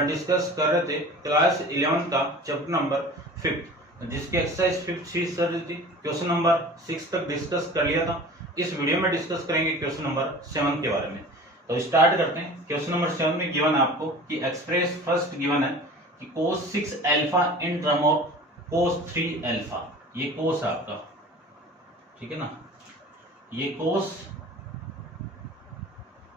अपन discuss कर रहे थे क्लास 11 का चैप्टर नंबर 5 जिसकी एक्सरसाइज 5 शीट कर रही थी। क्वेश्चन नंबर 6 तक डिस्कस कर लिया था। इस वीडियो में डिस्कस करेंगे क्वेश्चन नंबर 7 के बारे में। तो स्टार्ट करते हैं। क्वेश्चन नंबर 7 में गिवन है आपको कि एक्सप्रेस फर्स्ट गिवन है कि cos 6 alpha in term of cos 3 alpha. ये cos है आपका, ठीक है ना, ये cos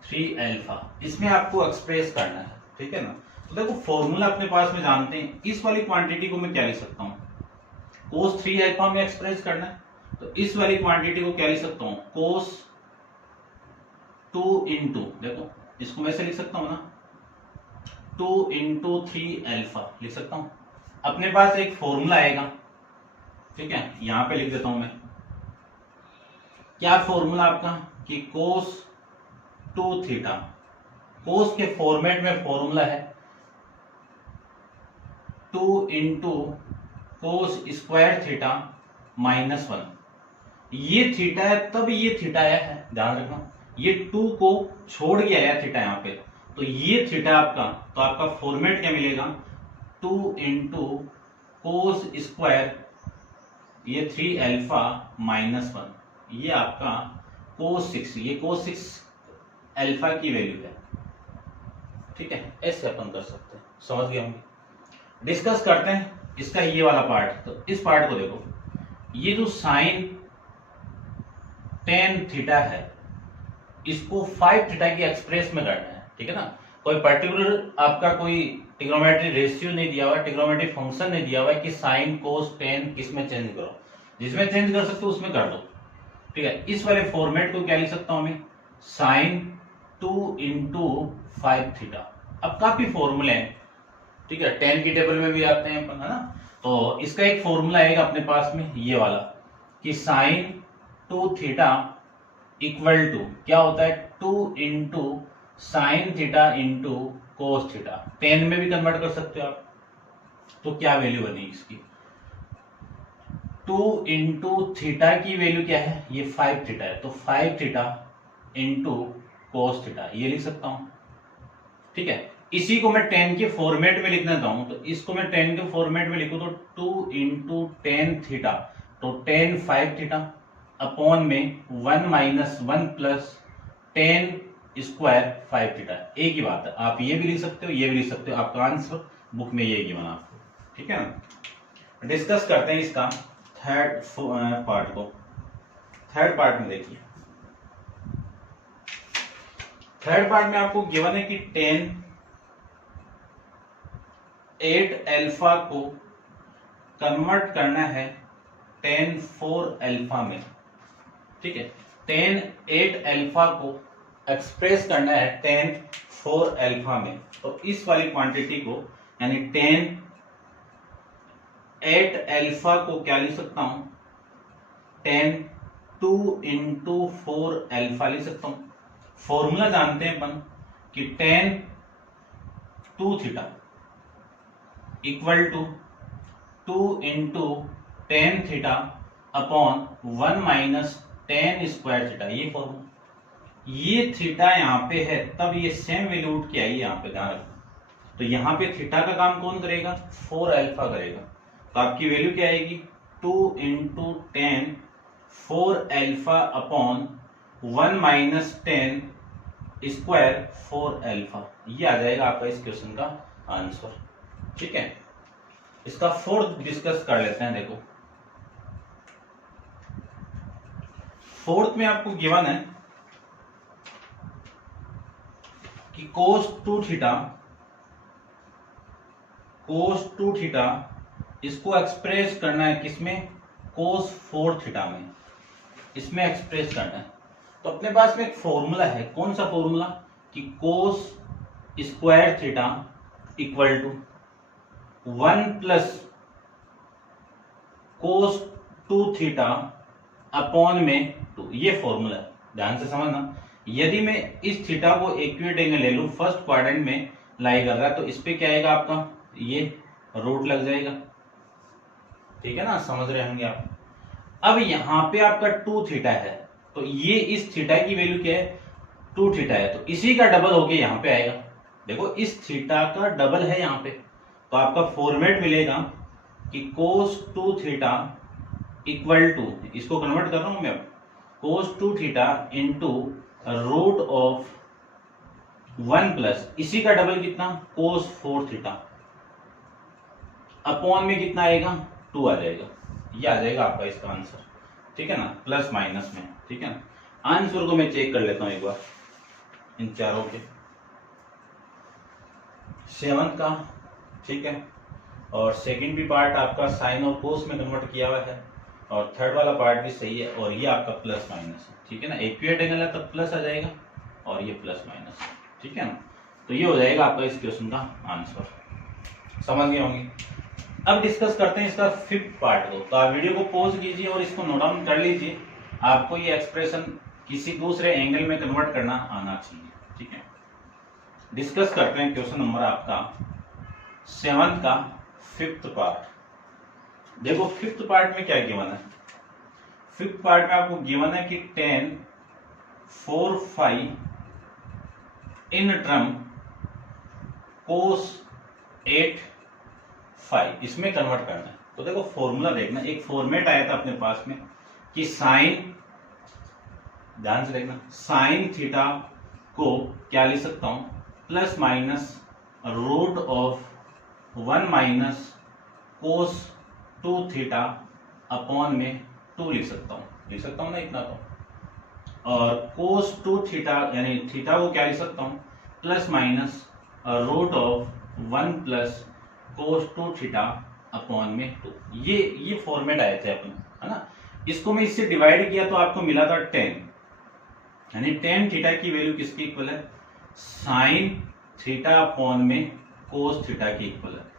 3 अल्फा, इसमें आपको एक्सप्रेस करना है, ठीक है ना। तो देखो फॉर्मूला अपने पास में जानते हैं। इस वाली क्वांटिटी को मैं क्या लिख सकता हूँ, cos 3 अल्फा में एक्सप्रेस करना है तो इस वाली क्वांटिटी को क्या लिख सकता हूँ, cos 2 इंटू, देखो इसको मैं ऐसे लिख सकता हूँ ना, 2 इंटू 3 अल्फा लिख सकता हूँ। अपने पास एक फॉर्मूला आएगा, ठीक है, यहां पे लिख देता हूं मैं। क्या फॉर्मूला आपका कि cos 2 थीटा, cos के फॉर्मेट में फॉर्मूला है 2 into cos square theta minus 1। ये थीटा है तब ये थीटा आया है, ध्यान रखना, ये 2 को छोड़ के आया थीटा यहाँ पे, तो ये थीटा आपका, तो आपका फॉर्मेट क्या मिलेगा 2 इंटू कोस स्क्वायर ये 3 अल्फा माइनस 1, ये आपका cos 6, ये cos 6 अल्फा की वैल्यू है, ठीक है। ऐसे अपन कर सकते हैं, समझ गए होंगे। डिस्कस करते हैं इसका ये वाला पार्ट। तो इस पार्ट को देखो, ये जो साइन tan थीटा है इसको 5 थीटा की एक्सप्रेस में करना है, ठीक है ना। कोई पर्टिकुलर आपका कोई ट्रिग्नोमेट्री रेशियो नहीं दिया हुआ, ट्रिग्नोमेट्री फंक्शन नहीं दिया हुआ है कि साइन कोस टेन किसमें चेंज करो, जिसमें चेंज कर सकते हो उसमें कर दो, ठीक है। इस वाले फॉर्मेट को क्या लिख सकता हूं मैं, साइन 2 इंटू 5 थीटा। अब काफी फॉर्मूले हैं, ठीक है, 10 की टेबल में भी आते हैं अपन, है ना। तो इसका एक फॉर्मूला आएगा अपने पास में ये वाला कि साइन 2 थीटा इक्वल टू क्या होता है 2 into sine theta into cos theta. 10 में भी कन्वर्ट कर सकते हो आप, तो क्या वैल्यू बनेगी इसकी, 2 इंटू थीटा की वैल्यू क्या है, ये 5 थीटा है, तो 5 थीटा इंटू कोस थीटा ये लिख सकता हूं, ठीक है। इसी को मैं 10 के फॉर्मेट में लिखना चाहूं तो इसको मैं 10 के फॉर्मेट में लिखूं तो 2 इंटू 10 थीटा, तो 10 5 थीटा अपॉन में 1 माइनस 1 प्लस 10 स्क्वायर 5 थीटा। एक ही बात है, आप ये भी लिख सकते हो, ये भी लिख सकते हो, आपका आंसर बुक में ये गिवन आपको, ठीक है ना। डिस्कस करते हैं इसका थर्ड पार्ट को। थर्ड पार्ट में देखिए, थर्ड पार्ट में आपको गिवन है कि 8 अल्फा को कन्वर्ट करना है 4 अल्फा में, ठीक है। 8 अल्फा को एक्सप्रेस करना है 4 अल्फा में, तो इस वाली क्वांटिटी को यानी 8 अल्फा को क्या लिख सकता हूं, 2 इंटू 4 अल्फा लिख सकता हूं। फॉर्मूला जानते हैं अपन कि 2 theta equal to 2 into 10 theta upon 1 minus 10 square theta, ये फॉर्मूला। ये थीटा यहाँ पे है तब ये सेम वैल्यू उठ के आई यहाँ पे, ध्यान रखो। तो यहाँ पे थीटा का काम कौन करेगा, 4 अल्फा करेगा, तो आपकी वैल्यू क्या आएगी 2 into 10 4 alpha upon 1 minus 10 square 4 alpha, ये आ जाएगा आपका इस क्वेश्चन का आंसर, ठीक है। इसका फोर्थ डिस्कस कर लेते हैं। देखो फोर्थ में आपको गिवन है कि cos 2 थीटा इसको एक्सप्रेस करना है किसमें, cos 4 थीटा में, इसमें एक्सप्रेस करना है। तो अपने पास में एक फॉर्मूला है, कौन सा फॉर्मूला कि cos square theta equal to 1 plus cos 2 theta upon में 2, ये फॉर्मूला है, ध्यान से समझना। यदि मैं इस थीटा को एक्यूरेट एंगल ले लूं, फर्स्ट क्वाड्रेंट में लाई कर रहा है, तो इस पे क्या आएगा आपका, ये रूट लग जाएगा, ठीक है ना, समझ रहे होंगे आप। अब यहां पे आपका 2 थीटा है, तो ये इस थीटा की वैल्यू क्या है 2 थीटा है, तो इसी का डबल होके यहां पे आएगा, देखो इस थीटा का डबल है यहाँ पे, तो आपका फॉर्मेट मिलेगा कि cos 2 थीटा इक्वल टू, इसको कन्वर्ट कर रहा हूं मैं अब, cos 2 theta into root of 1 plus इसी का डबल कितना cos 4 थीटा अपॉन में कितना आएगा 2 आ जाएगा। ये आ जाएगा आपका इसका आंसर, ठीक है ना, प्लस माइनस में, ठीक है ना। आंसर को मैं चेक कर लेता हूं एक बार इन चारों के, 7 का, ठीक है, और सेकंड भी पार्ट आपका साइन और कोस में कन्वर्ट किया हुआ है, और थर्ड वाला पार्ट भी सही है, और ये आपका प्लस माइनस है, ठीक है ना। एक्यूरेट एंगल है तब प्लस आ जाएगा, और ये प्लस माइनस है, ठीक है ना। तो ये हो जाएगा आपका इस क्वेश्चन का आंसर, समझ गए होंगे। अब डिस्कस करते हैं इसका फिफ्थ पार्ट को। तो आप वीडियो को पॉज कीजिए और इसको नोट डाउन कर लीजिए, आपको ये एक्सप्रेशन किसी दूसरे एंगल में कन्वर्ट करना आना चाहिए, ठीक है। डिस्कस करते हैं क्वेश्चन नंबर आपका 7 का फिफ्थ पार्ट। देखो फिफ्थ पार्ट में क्या गिवन है, फिफ्थ पार्ट में आपको गिवन है कि tan 4 phi in term cos 8 phi इसमें कन्वर्ट करना है। तो देखो फॉर्मूला देखना, एक फॉर्मेट आया था अपने पास में कि साइन, ध्यान से देखना, साइन थीटा को क्या लिख सकता हूं plus minus root of 1 minus cos 2 theta upon में 2 लिख सकता हूं ना इतना तो। और कोस 2 थीटा यानी थीटा को क्या लिख सकता हूं plus minus root of 1 plus cos 2 theta upon में 2। ये फॉर्मेट आए थे अपन, है ना। इसको मैं इससे डिवाइड किया तो आपको मिला था 10, यानी tan थीटा की वैल्यू किसकी इक्वल है साइन थीटा अपॉन में कोस थीटा की इक्वल है।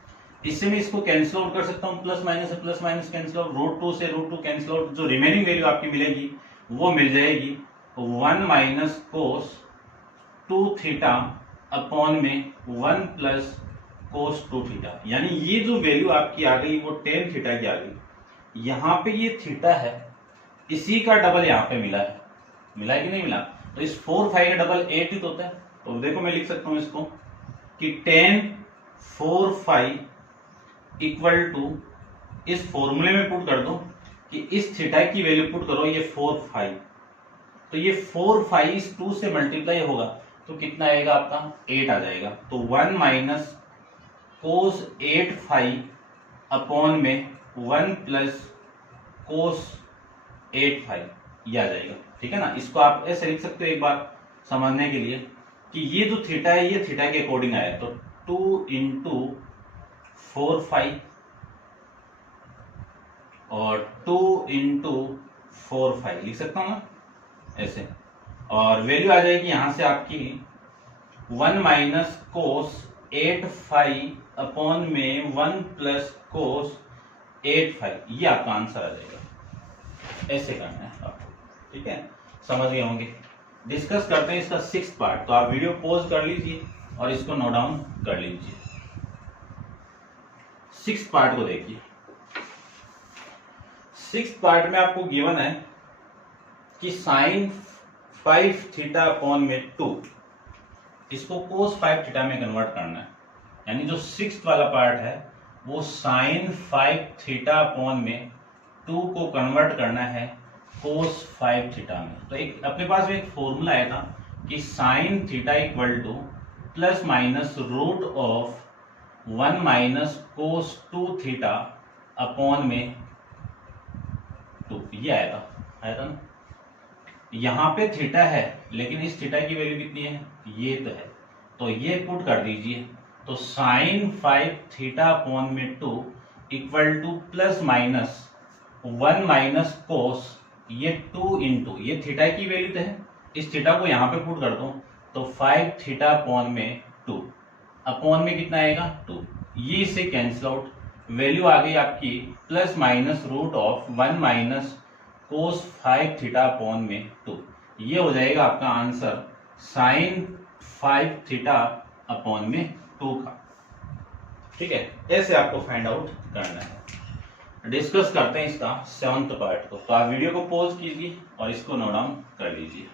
इससे मैं इसको कैंसिल आउट कर सकता हूं, प्लस माइनस से plus minus cancel out, root 2 से रूट 2 कैंसिल आउट, जो रिमेनिंग वैल्यू आपकी मिलेगी वो मिल जाएगी 1 माइनस कोस 2 थीटा अपॉन में 1 प्लस कोस 2 थीटा। यानी ये जो वैल्यू आपकी आ गई वो tan थीटा की आ गई। यहाँ पे ये थीटा है, इसी का डबल यहाँ पे मिला है, मिला है कि नहीं मिला। तो इस 4 फाई का डबल 8 ही तो होता है। तो देखो मैं लिख सकता हूं इसको कि tan 4 फाई इक्वल टू, इस फॉर्मूले में पुट कर दो कि इस थीटा की वैल्यू पुट करो ये 4 फाई, तो ये 4 फाई इस 2 से मल्टीप्लाई होगा तो कितना आएगा आपका 8 आ जाएगा। तो 1 माइनस कोस 8 फाई अपॉन में 1 प्लस कोस 8 फाई, ये आ जाएगा, ठीक है ना। इसको आप ऐसे लिख सकते हो एक बार समझने के लिए कि ये जो थीटा है ये थीटा के अकॉर्डिंग आया, तो 2 इंटू 4 फाई और 2 इंटू 4 फाई लिख सकता हूं ना ऐसे, और वैल्यू आ जाएगी यहां से आपकी 1 माइनस कोस 8 फाई अपॉन में 1 प्लस कोस 8 फाई, ये आपका आंसर आ जाएगा। ऐसे करना है आपको, ठीक है, समझ गए होंगे। डिस्कस करते हैं इसका सिक्स्थ पार्ट। तो आप वीडियो पॉज कर लीजिए और इसको नोट डाउन कर लीजिए। सिक्स्थ पार्ट को देखिए। सिक्स्थ पार्ट में आपको गिवन है कि साइन 5 थीटा अपॉन में 2, इसको कोस 5 थीटा में कन्वर्ट करना है। यानी जो सिक्स्थ वाला पार्ट है वो साइन 5 थीटा अपॉन में 2 को कन्वर्ट करना है कोस 5 थीटा में। तो एक अपने पास में एक फॉर्मूला आया था कि sine theta equal to plus minus root of 1 minus cos 2 theta upon में 2, ये आया था ना। यहाँ पे थीटा है लेकिन इस थीटा की वैल्यू कितनी है, ये तो है, तो ये पुट कर दीजिए। तो साइन 5 थीटा अपॉन में 2 equal to plus minus 1 minus कोस, ये 2 इंटू, ये थीटा की वैल्यू तो है, इस थीटा को यहाँ पे पुट कर दो तो 5 थीटा अपॉन में 2, अपॉन में कितना आएगा 2, ये इसे कैंसिल आउट, वैल्यू आ गई आपकी plus minus root of 1 minus cos 5 theta upon में 2, ये हो जाएगा आपका आंसर साइन 5 थीटा अपॉन में 2 का, ठीक है। ऐसे आपको फाइंड आउट करना है। डिस्कस करते हैं इसका सेवंथ पार्ट को। तो आप वीडियो को पॉज कीजिए और इसको नोट डाउन कर लीजिए।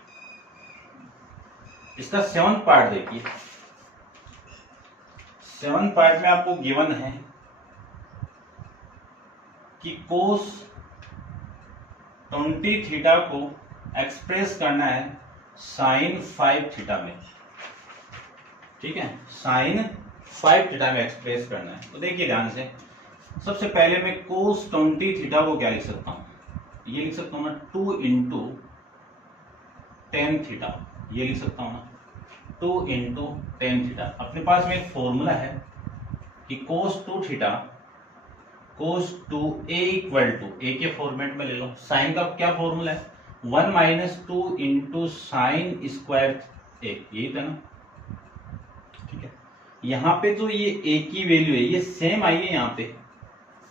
इसका सेवंथ पार्ट देखिए। 7 पार्ट में आपको गिवन है कि कोस 20 थीटा को एक्सप्रेस करना है साइन 5 थीटा में, ठीक है, साइन 5 थीटा में एक्सप्रेस करना है। तो देखिए ध्यान से, सबसे पहले मैं कोस 20 थीटा को क्या लिख सकता हूं, ये लिख सकता हूं ना 2 इंटू 10 थीटा, ये लिख सकता हूं ना 2 इंटू 10 थीटा। अपने पास में एक फॉर्मूला है कि cos 2 theta cos 2 A equal to, A के फॉर्मेट में ले लो, साइन का क्या फॉर्मूला है 1 माइनस 2 इंटू साइन स्क्वायर ए, यही था ना, ठीक है। यहाँ पे जो ये ए की वैल्यू है ये सेम आई है यहाँ पे।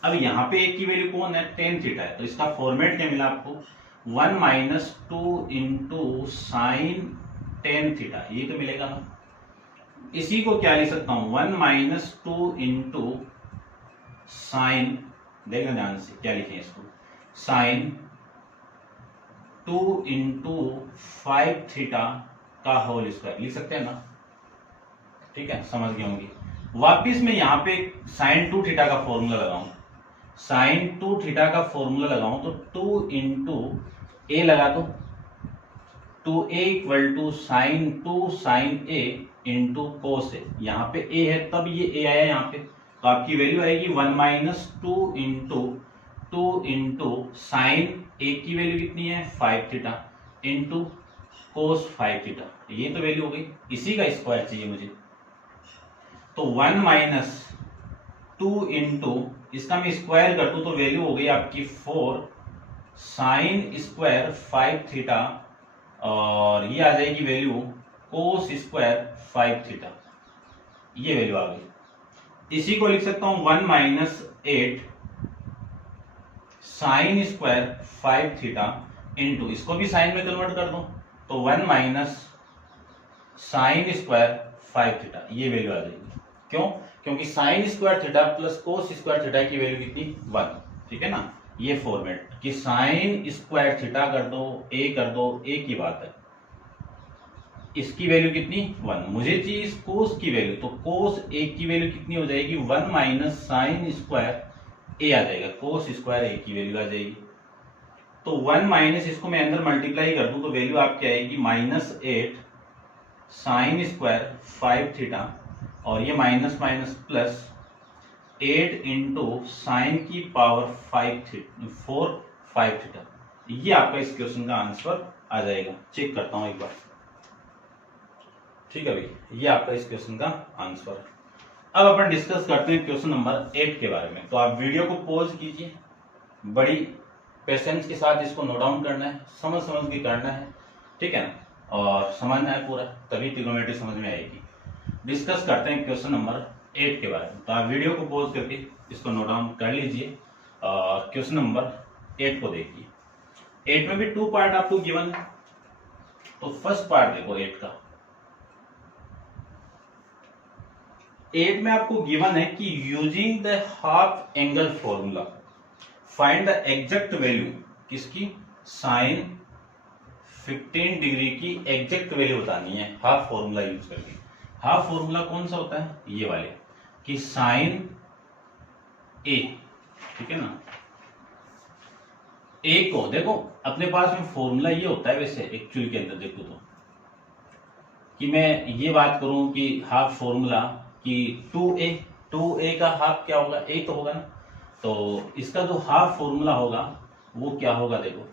अब यहाँ पे ए की वैल्यू कौन है 10 थीटा है, तो इसका फॉर्मेट क्या मिला आपको 1 माइनस 2 इंटू साइन 10 थीटा, ये तो मिलेगा ना। इसी को क्या लिख सकता हूं 1 माइनस 2 इंटू साइन, देखना ध्यान से क्या लिखें इसको, साइन 2 इंटू 5 थीटा का होल स्क्वायर लिख सकते हैं ना, ठीक है, समझ गए होंगे। वापिस मैं यहाँ पे साइन 2 थीटा का फॉर्मूला लगाऊं, साइन 2 थीटा का फॉर्मूला लगाऊं तो 2 इंटू ए लगा दो, 2a equal to sine 2 sine A into cos A, यहाँ पे a है तब ये a आया यहाँ पे, तो आपकी वैल्यू आएगी 1 माइनस 2 इंटू साइन ए की वैल्यू कितनी है 5 थीटा इंटू कोस 5 थीटा, ये तो वैल्यू हो गई। इसी का स्क्वायर चाहिए मुझे, तो 1 माइनस 2 इंटू इसका मैं स्क्वायर कर दूं तो वैल्यू हो गई आपकी 4 साइन स्क्वायर 5 थीटा, और ये आ जाएगी वैल्यू कोस स्क्वायर 5 थीटा, ये वैल्यू आ गई। इसी को लिख सकता हूं 1 minus 8 sine square 5 theta into, इसको भी साइन में कन्वर्ट कर दो तो 1 माइनस साइन स्क्वायर 5 थीटा, ये वैल्यू आ जाएगी। क्यों? क्योंकि sign square theta plus cos square theta की वैल्यू कितनी 1, ठीक है ना। ये फॉर्मेट कि साइन स्क्वायर थीटा कर दो, ए कर दो, एक ही बात है, इसकी वैल्यू कितनी 1, मुझे चाहिए कोस की वैल्यू, तो कोस ए की वैल्यू कितनी हो जाएगी 1 माइनस साइन स्क्वायर ए आ जाएगा, कोस स्क्वायर ए की वैल्यू आ जाएगी। तो 1 माइनस इसको मैं अंदर मल्टीप्लाई कर दूं तो वैल्यू आपकी आएगी -8 साइन स्क्वायर 5 थीटा, और ये minus minus plus 8 into sine की पावर 4 5 थीटा, ये आपका इस क्वेश्चन का आंसर आ जाएगा। चेक करता हूं एक बार, ठीक है भाई, ये आपका इस क्वेश्चन का आंसर है। अब अपन डिस्कस करते हैं क्वेश्चन नंबर 8 के बारे में। तो आप वीडियो को पॉज कीजिए, बड़ी पेशेंस के साथ इसको नोट डाउन करना है, समझ समझ के करना है, ठीक है ना, और समझना है पूरा, तभी ट्रिग्नोमेट्री समझ में आएगी। डिस्कस करते हैं क्वेश्चन नंबर 8 के बारे में। तो आप वीडियो को पॉज करके इसको नोट डाउन कर लीजिए और क्वेश्चन नंबर 8 को देखिए। 8 में भी 2 पार्ट आपको गिवन है, तो फर्स्ट पार्ट देखो 8 का। 8 में आपको गिवन है कि using the half angle formula find the exact value, किसकी, साइन 15 डिग्री की एग्जैक्ट वैल्यू बतानी है हाफ फॉर्मूला यूज करके। हाफ फॉर्मूला कौन सा होता है, ये वाले, कि साइन ए, ठीक है ना। ए को देखो अपने पास में फॉर्मूला ये होता है वैसे एक्चुअल के अंदर देखो तो, कि मैं ये बात करूं कि हाफ फॉर्मूला कि 2a का हाफ क्या होगा, a तो होगा ना, तो इसका जो हाफ फॉर्मूला होगा वो क्या होगा, देखो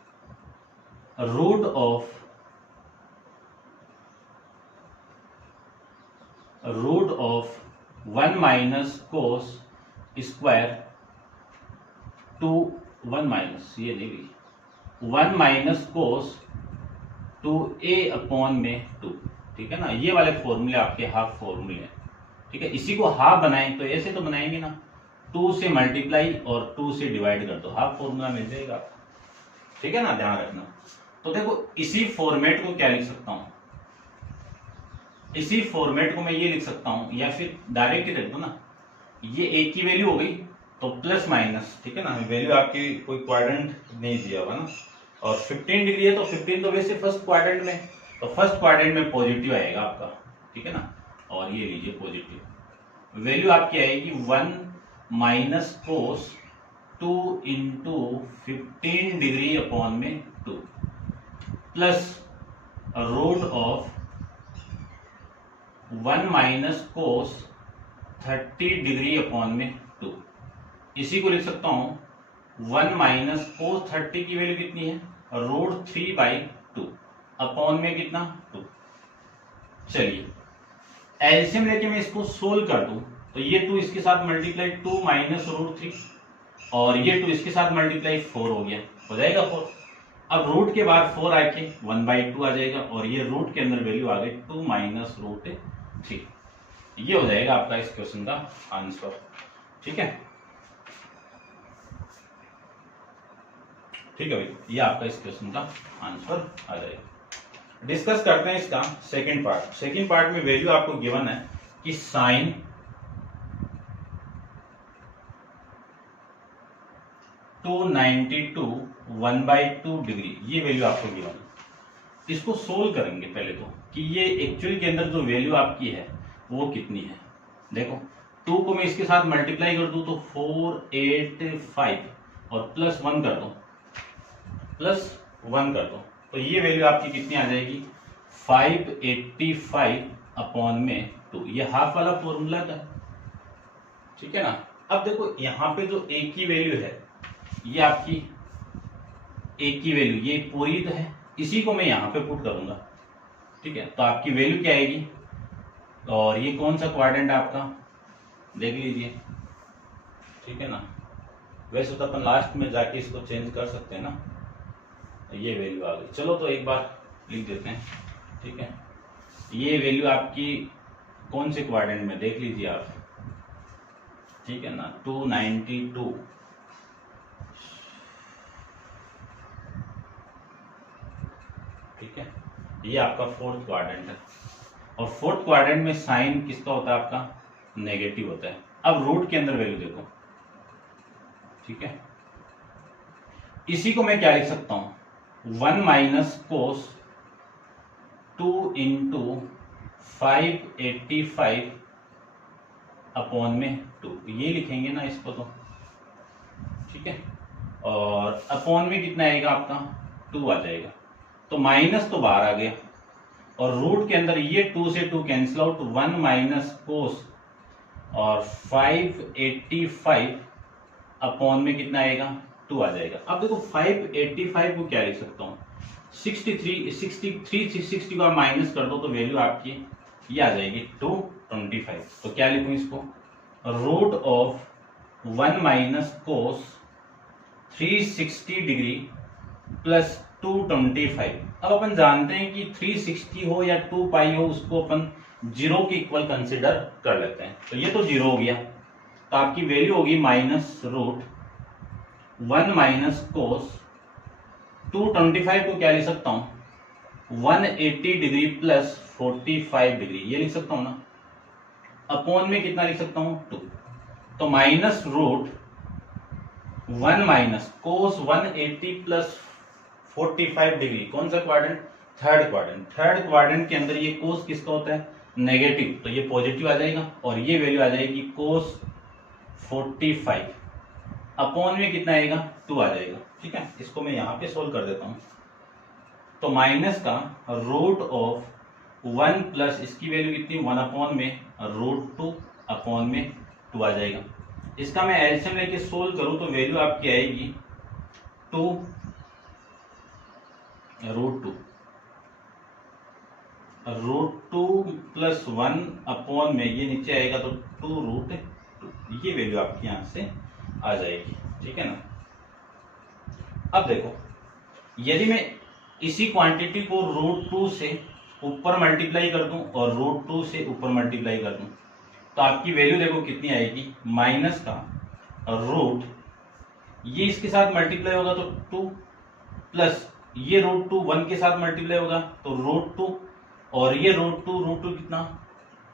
root of 1 minus cos square 1 minus, ये नहीं भी 1 माइनस कोस 2a अपॉन में 2, ठीक है ना। ये वाले फॉर्मूले आपके हाफ फॉर्मूले हैं, ठीक है। इसी को हाफ बनाएं तो ऐसे तो बनाएंगे ना, 2 से मल्टीप्लाई और 2 से डिवाइड कर दो, हाफ फॉर्मूला मिल जाएगा, ठीक है ना, ध्यान रखना। तो देखो इसी फॉर्मेट को क्या लिख सकता हूं, इसी फॉर्मेट को मैं ये लिख सकता हूं, या फिर डायरेक्ट ही रख दो ना, ये एक की वैल्यू हो गई तो प्लस माइनस, ठीक है ना, वैल्यू आपकी कोई क्वाड्रेंट नहीं दिया होगा ना, और 15 डिग्री है तो 15 तो वैसे फर्स्ट क्वाड्रेंट में, तो फर्स्ट क्वाड्रेंट में पॉजिटिव आएगा आपका, ठीक है ना, और ये लीजिए पॉजिटिव, वैल्यू आपकी आएगी 1 minus cos 2 into 15 degree upon में 2 plus root of 1 minus cos 30 degree upon में 2। इसी को लिख सकता हूं 1 माइनस कोस 30 की वैल्यू कितनी है, रूट 3/2 अपॉन में कितना 2। चलिए एलसीएम लेके मैं इसको सोल्व कर दूं तो ये 2 इसके साथ मल्टीप्लाई 2 माइनस रूट 3 और ये 2 इसके साथ मल्टीप्लाई 4 हो गया, हो जाएगा 4। अब रूट के बाद 4 आके 1/2 आ जाएगा और ये रूट के अंदर वैल्यू आ गई 2 माइनस रूट 3। ये हो जाएगा आपका इस क्वेश्चन का आंसर। ठीक है, ठीक है भाई, ये आपका इस क्वेश्चन का आंसर आ जाएगा। डिस्कस करते हैं इसका सेकंड पार्ट। सेकंड पार्ट में वैल्यू आपको गिवन है कि साइन 292 1/2 डिग्री, ये वैल्यू आपको गिवन है। इसको सोल्व करेंगे पहले तो कि ये एक्चुअल के अंदर जो वैल्यू आपकी है वो कितनी है। देखो 2 को मैं इसके साथ मल्टीप्लाई कर दूं तो 485 और प्लस 1 कर दो, तो ये वैल्यू आपकी कितनी आ जाएगी 585 अपॉन में 2। ये हाफ वाला फॉर्मूला था, ठीक है ना। अब देखो यहां पे जो ए की वैल्यू है ये आपकी ए की वैल्यू ये पूरी तो है, इसी को मैं यहां पे पुट करूंगा, ठीक है। तो आपकी वैल्यू क्या आएगी, और ये कौन सा क्वाड्रेंट है आपका देख लीजिए, ठीक है ना। वैसे तो अपन लास्ट में जाके इसको चेंज कर सकते हैं ना, ये वैल्यू आ गई। चलो तो एक बार लिख देते हैं, ठीक है। ये वैल्यू आपकी कौन से क्वाड्रेंट में देख लीजिए आप, ठीक है ना, 292, ठीक है। ये आपका फोर्थ क्वाड्रेंट है और फोर्थ क्वाड्रेंट में साइन किसका होता है आपका नेगेटिव होता है। अब रूट के अंदर वैल्यू देखो, ठीक है। इसी को मैं क्या लिख सकता हूं 1 माइनस कोस 2 इंटू 585 अपॉन में 2, ये लिखेंगे ना इसको तो, ठीक है। और अपॉन में कितना आएगा आपका 2 आ जाएगा, तो माइनस तो बाहर आ गया और रूट के अंदर ये 2 से 2 कैंसिल आउट, 1 माइनस कोस और 585 अपॉन में कितना आएगा 2 आ जाएगा। अब देखो 585 को क्या लिख सकता हूं 63 का माइनस कर दो तो वैल्यू आपकी ये आ जाएगी 225। तो क्या लिखूं इसको, root of 1 minus cos 360 degree plus 225। अब अपन जानते हैं कि 360 हो या 2 पाई हो उसको अपन 0 के इक्वल कंसिडर कर लेते हैं, तो ये तो 0 हो गया, तो आपकी वैल्यू होगी माइनस रूट 1 माइनस कोस 225 को क्या लिख सकता हूं 180 डिग्री प्लस 45 डिग्री, ये लिख सकता हूं ना। अपॉन में कितना लिख सकता हूं 2, तो minus root 1 minus cos 180 plus 45 degree, कौन सा quadrant third quadrant. Third quadrant के अंदर ये कोस किसका होता है नेगेटिव, तो ये पॉजिटिव आ जाएगा और ये वैल्यू आ जाएगी कोस 45 अपॉन में कितना आएगा 2 आ जाएगा, ठीक है। इसको मैं यहां पे सोल्व कर देता हूं, तो माइनस का रूट ऑफ 1 प्लस इसकी वैल्यू कितनी 1 अपॉन में रूट 2 अपॉन में 2 आ जाएगा। इसका मैं एलसीएम लेके सोल्व करूं तो वैल्यू आपकी आएगी 2 रूट 2 प्लस 1 अपॉन में ये नीचे आएगा तो 2 रूट 2, ये वैल्यू आपकी यहां से आ जाएगी, ठीक है ना। अब देखो यदि मैं इसी क्वांटिटी को रूट 2 से ऊपर मल्टीप्लाई कर दूं और रूट 2 से ऊपर मल्टीप्लाई कर दूं तो आपकी वैल्यू देखो कितनी आएगी माइनस का रूट, ये इसके साथ मल्टीप्लाई होगा तो 2 प्लस ये रूट 2 1 के साथ मल्टीप्लाई होगा तो रूट 2 और ये रूट 2 कितना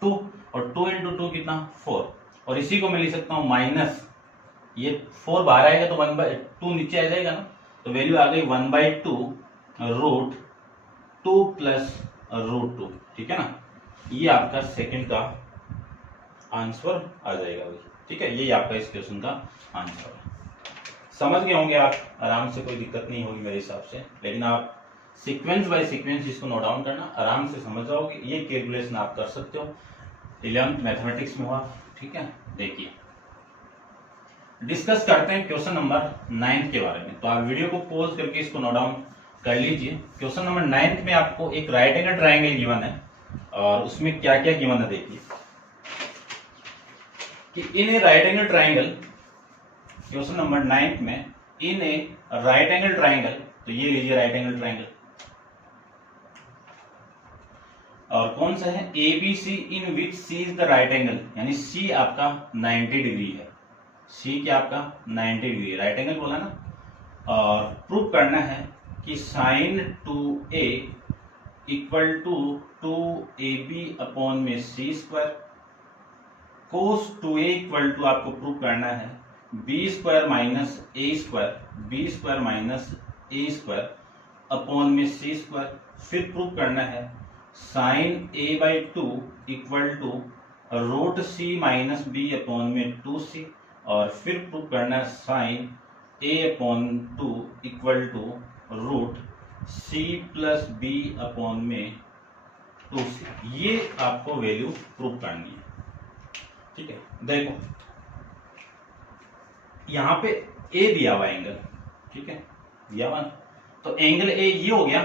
2 और 2 इंटू 2 कितना 4, और इसी को मैं लिख सकता हूं माइनस ये 4 बाहर आएगा तो 1/2 नीचे आ जाएगा ना, तो वैल्यू आ गई 1/2 रूट 2 प्लस रूट 2, ठीक है ना। ये आपका सेकंड का आंसर आ जाएगा भाई। ठीक है, यही आपका इस क्वेश्चन का आंसर है। समझ गए होंगे आप आराम से, कोई दिक्कत नहीं होगी मेरे हिसाब से, लेकिन आप सीक्वेंस बाय सीक्वेंस इसको नोट डाउन करना, आराम से समझ जाओगे। ये कैलकुलेशन आप कर सकते हो, 11th मैथमेटिक्स में हुआ। ठीक है, देखिए डिस्कस करते हैं क्वेश्चन नंबर 9 के बारे में। तो आप वीडियो को पॉज करके इसको नोट डाउन कर लीजिए। क्वेश्चन नंबर 9 में आपको एक राइट एंगल ट्राइंगल गिवन है, और उसमें क्या क्या गिवन है देखिए कि in a right angle triangle, question number 9 में in a right angle triangle, तो ये लीजिए राइट एंगल ट्राइंगल, और कौन सा है, ABC in which C is the right angle, यानी सी आपका 90 डिग्री है। सी क्या आपका 90 डिग्री है, राइट एंगल बोला ना। और प्रूव करना है कि sign 2a equal to 2ab upon में C square, cos 2a equal to आपको प्रूव करना है b square minus A square, b square minus A square upon में सी स्क्वायर। फिर प्रूव करना है sine a by 2 equal to root C minus B upon में 2c, और फिर प्रूव करना है sine a upon 2 equal to root c plus B upon में 2c। ये आपको वैल्यू प्रूव करनी है। ठीक है, देखो यहां पे a दिया हुआ एंगल, ठीक है दिया हुआ, तो एंगल a ये हो गया।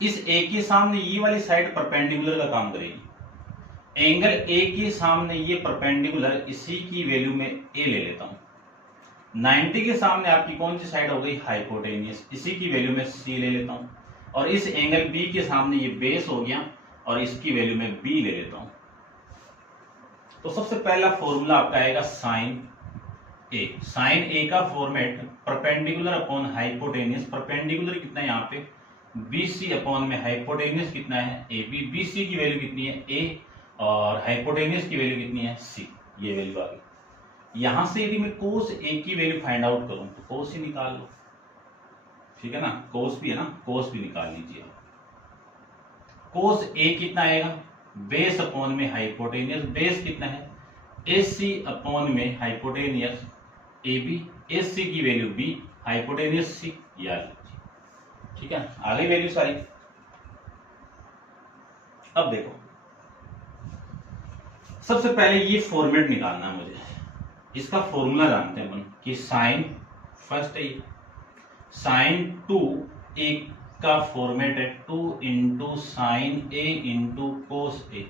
इस a के सामने ये वाली साइड परपेंडिकुलर का काम करेगी। एंगल a के सामने ये परपेंडिकुलर, इसी की वैल्यू में a ले लेता हूं। 90 के सामने आपकी कौन सी साइड हो गई, हाइपोटेनियस, इसी की वैल्यू में c ले लेता हूं। और इस एंगल b के सामने ये बेस हो गया, और इसकी वैल्यू में b ले लेता हूं। तो सबसे पहला फॉर्मूला आपका आएगा साइन a। साइन a का format perpendicular upon hypotenuse, perpendicular कितना है यहाँ पे BC अपॉन में हाइपोटेनियस कितना है AB, BC की वैल्यू कितनी है A, और हाइपोटेनियस की वैल्यू कितनी है C, ये वैल्यू आ गई। यहां से यदि मैं कोस A की वैल्यू फाइंड आउट करूं तो कोस ही निकाल लो, ठीक है ना, कोस भी है ना, कोस भी निकाल लीजिए। कोस A कितना आएगा, बेस अपॉन में हाइपोटेनियस, बेस कितना है AC अपॉन में हाइपोटेनियस AB, AC की वैल्यू B, हाइपोटेनियस C, याद। ठीक है, आ गई वैल्यू सारी। अब देखो सबसे पहले ये फॉर्मेट निकालना है मुझे, इसका फॉर्मूला जानते हैं अपन कि साइन, फर्स्ट है साइन 2a का फॉर्मेट है 2 into sine a into cos a।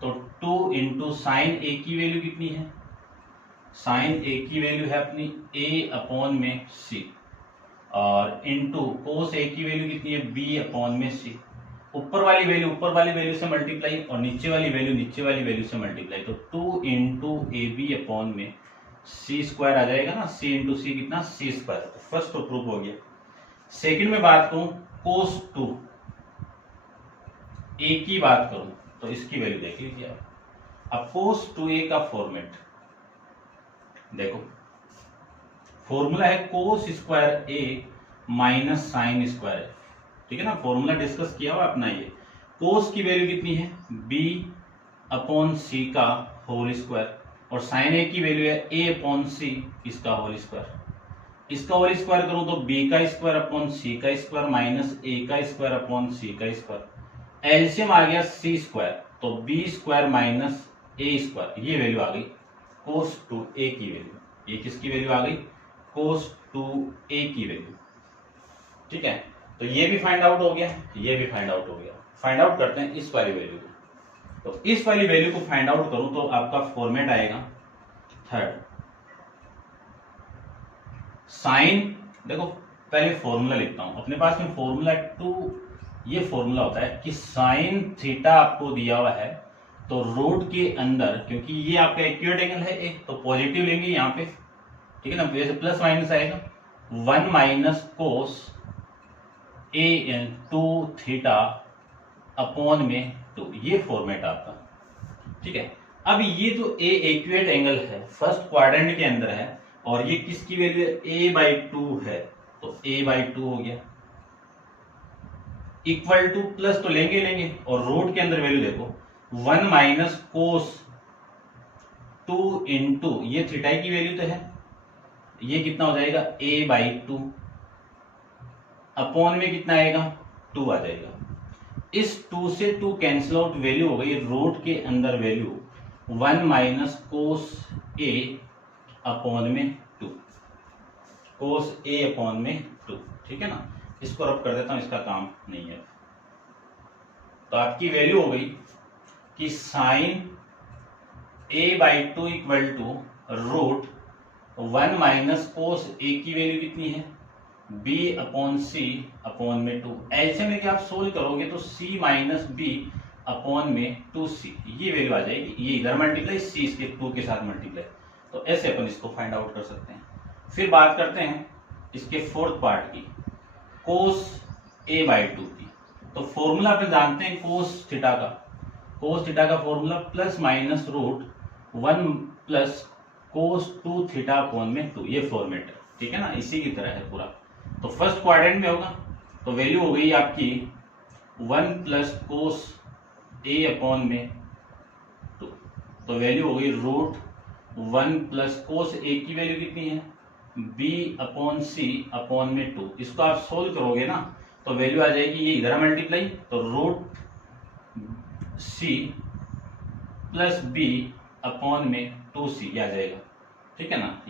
तो 2 इंटू साइन a की वैल्यू कितनी है, साइन a की वैल्यू है अपनी a अपॉन में c, और इंटू कोस a की वैल्यू कितनी है b अपॉन में c। ऊपर वाली वैल्यू ऊपर वाली वैल्यू से मल्टीप्लाई, और नीचे वाली वैल्यू नीचे वाली वैल्यू से मल्टीप्लाई। तो 2 इंटू ए बी अपॉन में c स्क्वायर आ जाएगा ना, c इंटू सी कितना c स्क्वायर। तो फर्स्ट तो प्रूफ हो गया। सेकंड में बात करूं कोस 2 a की बात करूं तो इसकी वैल्यू देख लीजिए आप। अब कोस 2a का फॉर्मेट देखो, फॉर्मूला है cos square a minus sine square है, ठीक है ना, फॉर्मूला डिस्कस किया हुआ अपना। ये कोस की वैल्यू कितनी है b अपॉन सी का होल स्क्वायर, और साइन a की वैल्यू है a अपॉन सी इसका होल स्क्वायर। इसका होल स्क्वायर करूं तो b का स्क्वायर अपॉन सी का स्क्वायर माइनस a का स्क्वायर अपॉन सी का स्क्वायर। एलसीएम आ गया c स्क्वायर, तो b square minus a square, ये वैल्यू आ गई कोस 2a की वैल्यू। ये किसकी वैल्यू आ गई, कोस 2a की वैल्यू। ठीक है, तो ये भी फाइंड आउट हो गया, ये भी फाइंड आउट हो गया। फाइंड आउट करते हैं इस वाली वैल्यू को। तो इस वाली वैल्यू को फाइंड आउट करूं तो आपका फॉर्मेट आएगा थर्ड साइन, देखो पहले फॉर्मूला लिखता हूं अपने पास में, फॉर्मूला 2, ये फॉर्मूला होता है कि साइन थीटा आपको दिया हुआ है तो रूट के अंदर, क्योंकि ये आपका एक्यूरेट एंगल है एक, तो पॉजिटिव लेंगे यहाँ पे, ठीक है ना, वैसे प्लस माइनस आएगा 1 minus cos a in 2 theta upon में 2, ये फॉर्मेट आपका। ठीक है, अब ये जो a एक्यूरेट एंगल है फर्स्ट क्वाड्रेंट के अंदर है, और ये किसकी वैल्यू है a/2 है, तो a/2 हो गया इक्वल टू प्लस तो लेंगे, और रूट के अंदर वैल्यू देखो 1 माइनस कोस 2 इंटू ये थीटा की वैल्यू तो है, ये कितना हो जाएगा a/2 अपॉन में कितना आएगा 2 आ जाएगा। इस 2 से 2 कैंसिल आउट, वैल्यू हो गई रूट के अंदर value 1 minus cos a upon में 2, कोस a अपॉन में 2, ठीक है ना। इसको रब कर देता हूं, इसका काम नहीं है। तो आपकी वैल्यू हो गई कि sine a/2 equal to root 1 minus cos a की वैल्यू कितनी है b अपॉन सी अपॉन में 2। ऐसे में कि आप सोल्व करोगे तो c माइनस बी अपॉन में 2c, ये वैल्यू आ जाएगी। ये इधर मल्टीप्लाई, c इसके 2 के साथ मल्टीप्लाई, तो ऐसे अपन इसको फाइंड आउट कर सकते हैं। फिर बात करते हैं इसके फोर्थ पार्ट की, कोस a/2 की। तो फॉर्मूला अपन जानते हैं कोस थीटा का, कोस थीटा का formula plus minus root 1 plus cos 2 theta upon में 2, ये फॉर्मेट है, ठीक है ना, इसी की तरह है पूरा। तो फर्स्ट क्वाड्रेंट में होगा, तो वैल्यू हो गई आपकी 1 प्लस कोस a अपॉन में 2, तो वैल्यू हो गई रूट 1 प्लस कोस a की वैल्यू कितनी है b अपॉन सी अपॉन में 2। इसको आप सोल्व करोगे ना तो वैल्यू आ जाएगी, ये इधर मल्टीप्लाई, तो root c plus b upon में 2c आ जाएगा, ठीक है ना।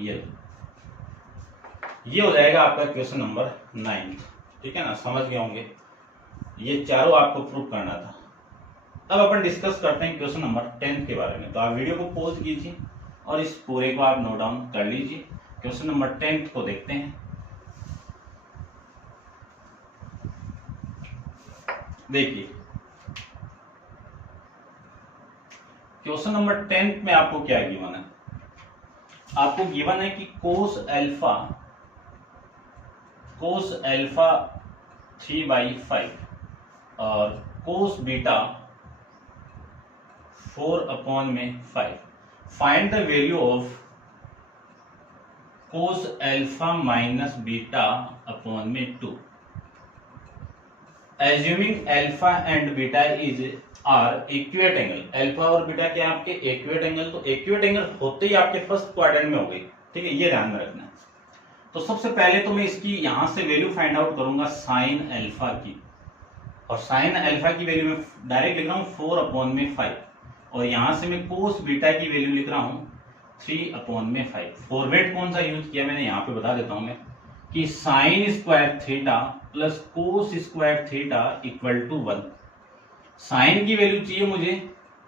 ये हो जाएगा आपका क्वेश्चन नंबर 9, ठीक है ना, समझ गए होंगे। ये चारों आपको प्रूव करना था। अब अपन डिस्कस करते हैं क्वेश्चन नंबर 10 के बारे में। तो आप वीडियो को पॉज कीजिए और इस पूरे को आप नोट डाउन कर लीजिए। क्वेश्चन नंबर 10 को देखते हैं। देखिए क्वेश्चन नंबर 10 में आपको क्या गिवन है, आपको गिवन है कि कोस अल्फा 3/5 और कोस बीटा 4 अपॉन में 5। Find the value of cos alpha minus beta upon में 2। Assuming alpha and beta are acute angle, alpha और बीटा क्या आपके इक्वेट एंगल, तो इक्वेट एंगल होते ही आपके फर्स्ट क्वाड्रेंट में हो गई, ठीक है, ये ध्यान में रखना है। तो सबसे पहले तो मैं इसकी यहां से वैल्यू फाइंड आउट करूंगा साइन अल्फा की, और साइन अल्फा की वैल्यू में डायरेक्ट लिख रहा हूं 4 अपॉन में 5, और यहां से मैं कोस बीटा की वैल्यू लिख रहा हूं 3 अपॉन में 5। फॉर्मेट कौन सा यूज किया मैंने यहाँ पे बता देता हूं मैं, कि sine square theta plus cos square theta equal to 1। Sine की वैल्यू चाहिए मुझे,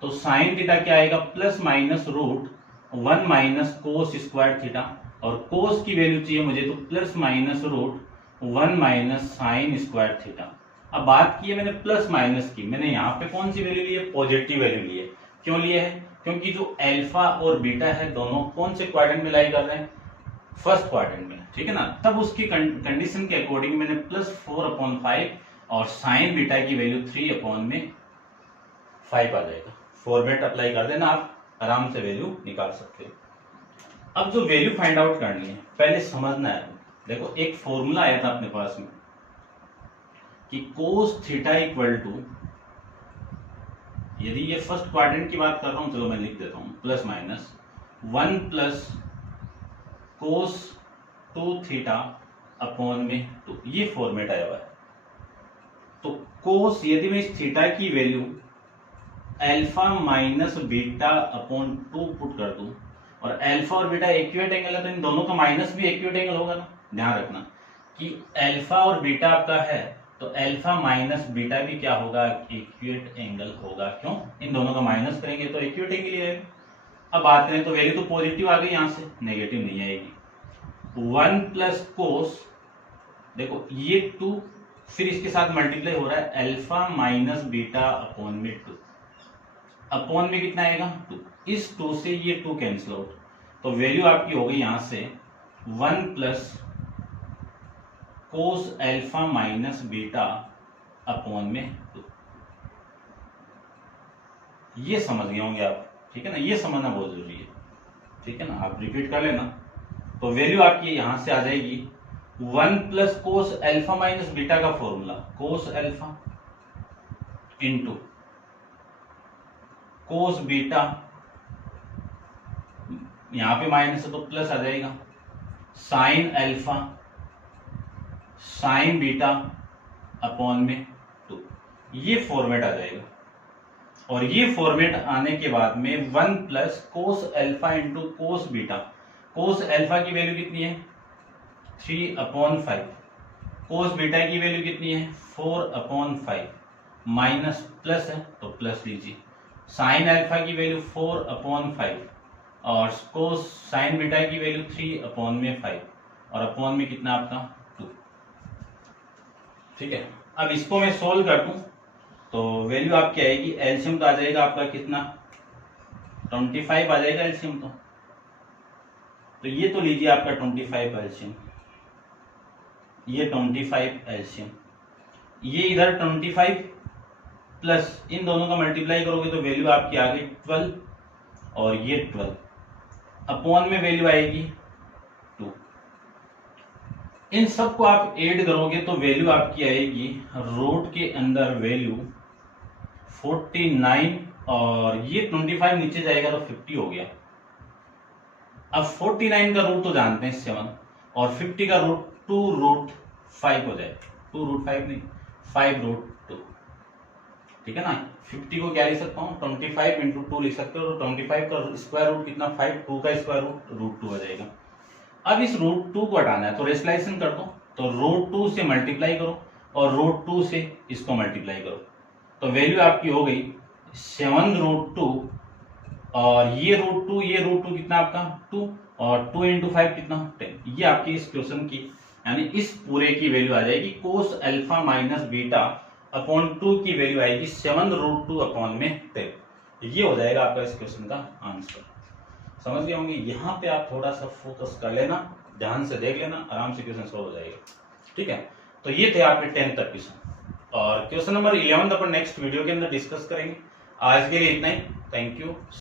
तो साइन थीटा क्या आएगा plus minus root 1 minus cos square theta, और कोस की वैल्यू चाहिए मुझे तो plus minus root 1 minus sine square theta. अब बात की है मैंने प्लस माइनस की, मैंने यहाँ पे कौन सी वैल्यू ली है, पॉजिटिव वैल्यू ली है। क्यों लिए है, क्योंकि जो अल्फा और बीटा है दोनों कौन से क्वाड्रेंट में लाई कर रहे हैं, फर्स्ट क्वाड्रेंट में, ठीक है ना। तब उसकी कंडीशन के अकॉर्डिंग मैंने प्लस 4 अपॉन 5 और साइन बीटा की वैल्यू 3 अपॉन में 5 आ जाएगा। फॉर्मेट अप्लाई कर देना, आप आराम से वैल्यू निकाल सकते हो। अब जो वैल्यू फाइंड आउट करनी है पहले समझना है। देखो एक फॉर्मूला आया था अपने पास में कि कोस थीटा इक्वल टू, यदि ये फर्स्ट क्वाड्रेंट की बात कर रहा हूं, चलो मैं लिख देता हूं, plus minus 1 plus cos 2 theta upon में 2, ये फॉर्मेट आया हुआ है। तो कोस, यदि मैं इस थीटा की value alpha minus beta upon 2 put कर दूं, और अल्फा और बीटा इक्विवेलेंट एंगल है तो इन दोनों का माइनस भी इक्विवेलेंट एंगल होगा ना। ध्यान रखना कि अल्फा और बीटा आपका है तो अल्फा माइनस बीटा भी क्या होगा, इक्विवेलेंट एंगल होगा। क्यों, इन दोनों का माइनस करेंगे तो इक्विवेलेंट एंगल ही रहेगा। अब बात करें तो वैल्यू तो पॉजिटिव आ गई, यहां से नेगेटिव नहीं आएगी। 1 प्लस कोस, देखो ये 2 फिर इसके साथ मल्टीप्लाई हो रहा है, अल्फा माइनस बीटा अपॉन में 2, अपॉन में कितना आएगा 2, इस 2 से ये 2 कैंसिल आउट, तो वैल्यू आपकी हो गई यहां से 1 plus cos alpha minus beta upon में 2। ये समझ गए होंगे आप, ठीक है ना, ये समझना बहुत जरूरी है, ठीक है ना, आप रिपीट कर लेना। तो वैल्यू आपकी यहां से आ जाएगी 1 plus cos alpha minus beta का formula, cos alpha into cos beta यहाँ पे माइनस है तो प्लस आ जाएगा, sine alpha sine beta upon में 2, ये फॉर्मेट आ जाएगा। और ये फॉर्मेट आने के बाद में 1 plus cos alpha into cos beta, cos alpha की वैल्यू कितनी है 3/5, कोस बीटा की वैल्यू कितनी है 4/5, माइनस प्लस है तो प्लस लीजिए, साइन अल्फा की वैल्यू 4/5 और कोस साइन बीटा की वैल्यू 3/5 और अपॉन में कितना आपका 2। ठीक है, अब इसको मैं सोल्व कर दूं तो वैल्यू आपकी आएगी, एलसीएम तो आ जाएगा आपका कितना 25 आ जाएगा एलसीएम, तो ये तो लीजिए आपका 25 एलसीएम, ये 25 एलसीएम, ये इधर 25 प्लस इन दोनों का मल्टीप्लाई करोगे तो वैल्यू आपकी आ गई 12 और ये 12, अपॉन में वैल्यू आएगी 2। इन सबको आप ऐड करोगे तो वैल्यू आपकी आएगी रूट के अंदर वैल्यू 49 और ये 25 नीचे जाएगा तो 50 हो गया। अब 49 का रूट तो जानते हैं 7 और 50 का रूट 2√5 हो जाए, 2√5 नहीं 5√2, ठीक है ना। 50 को क्या लिख सकता हूँ 25 इंटू 2 लिख सकते हो, तो 25 का स्क्वायर रूट कितना 5, 2 का स्क्वायर रूट √2 हो जाएगा। अब इस √2 को हटाना है तो रेशनलाइजेशन कर दो, तो √2 से मल्टीप्लाई करो और √2 से इसको मल्टीप्लाई करो, तो वैल्यू आपकी हो गई 7√2 और ये √2 कितना आपका 2 और 2 इंटू 5 कितना 10। ये आपकी इस क्वेश्चन की यानी इस पूरे की वैल्यू आ जाएगी कोस अल्फा माइनस बीटा अपॉन 2 की वैल्यू आएगी 7√2 अपॉन में 10। ये हो जाएगा आपका इस क्वेश्चन का आंसर। समझ गए होंगे, यहाँ पे आप थोड़ा सा फोकस कर लेना, ध्यान से देख लेना, आराम से क्वेश्चन सॉल्व हो जाएगा। ठीक है, तो ये थे आपके 10th तक क्वेश्चन और क्वेश्चन नंबर 11 अपन नेक्स्ट वीडियो के अंदर डिस्कस करेंगे। आज के लिए इतना ही, थैंक यू।